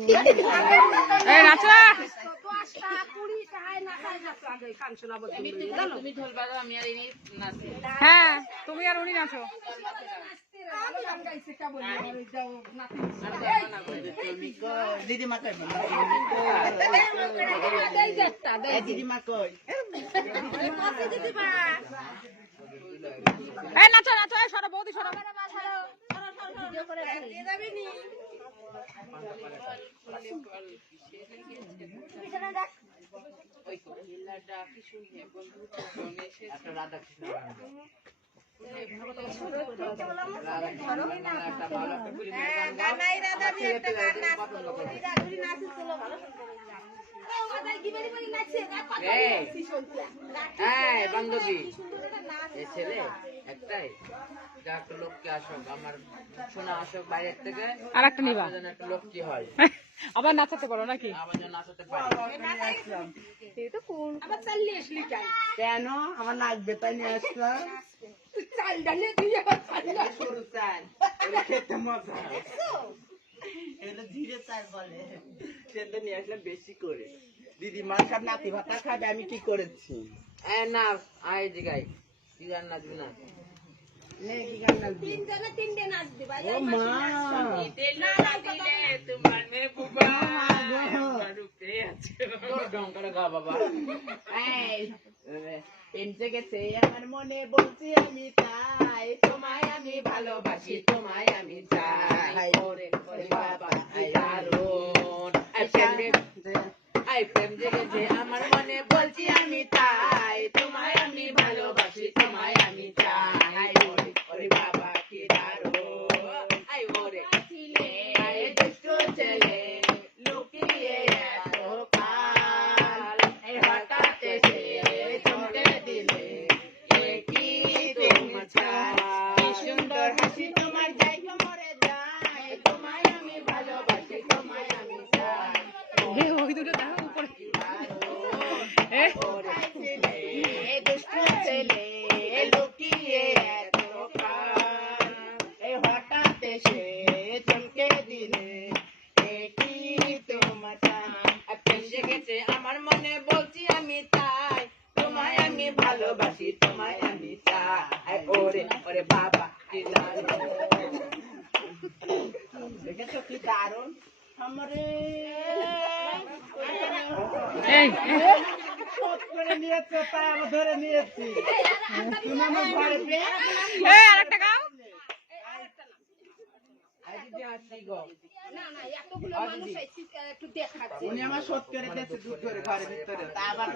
এই নাচো হ্যাঁ তুমি আর উনি নাচো দিদিমা কই দিদিমা কই এই নাচো নাচো সরো বৌদি সরো বান্ধবী এই ছেলে একটাই একটা লোককে আসুক আমার শোনা আসুক বাইরের থেকে আর একটা নিবা একটা লোক কি হয় আবার নাচাতে পারো নাকি আবার যেন নাচাতে পারি কেন আমার নাচবে তাই নিয়ে আসলাম সরু চাল খেতে মজা এটা ধীরে চাল বলে সেটা নিয়ে আসলাম বেশি করে দিদিমার সব নাতি ভাতা খাবে আমি কি করেছি না আয় জিগাই কি গান নাচবি না আমার মনে বলছি আমি তাই তোমায় আমি ভালোবাসি তোমায় আমি চাই বাবা প্রেম জেগেছে আমার মনে বলছি আমি তাই তোমায় আমি ভালোবাসি তোমায় আমি চাই ওরে বাবা কি দারুণ আই ওরে আয় দুষ্টু ছেলে লুকিয়ে এত কাল এই হঠাৎ এসে চমকে দিলে কি তোমার কি সুন্দর হাসি তোমার যাই কোমরে যায় তোমায় আমি ভালোবাসি তোমায় আমি চাই ওই দুটো দেখো উপরে ছেলে লুকিয়ে এত কাল এই হঠাৎ এসে চমকে দিলে কি তোমার এসে গেছে আমার মনে বলছি আমি তাই তোমায় আমি ভালোবাসি তোমায় আমি চাই ওরে ওরে বাবা কি দারুণ দেখেছো কি দারুণ আমারে এই করে নিয়েছে তাই আমি ধরে নিয়েছি তুমি আমার ঘরে এই আরেকটা গাও উনি আমার শোধ করে দিয়েছে দুধ করে ঘরের ভিতরে তা আবার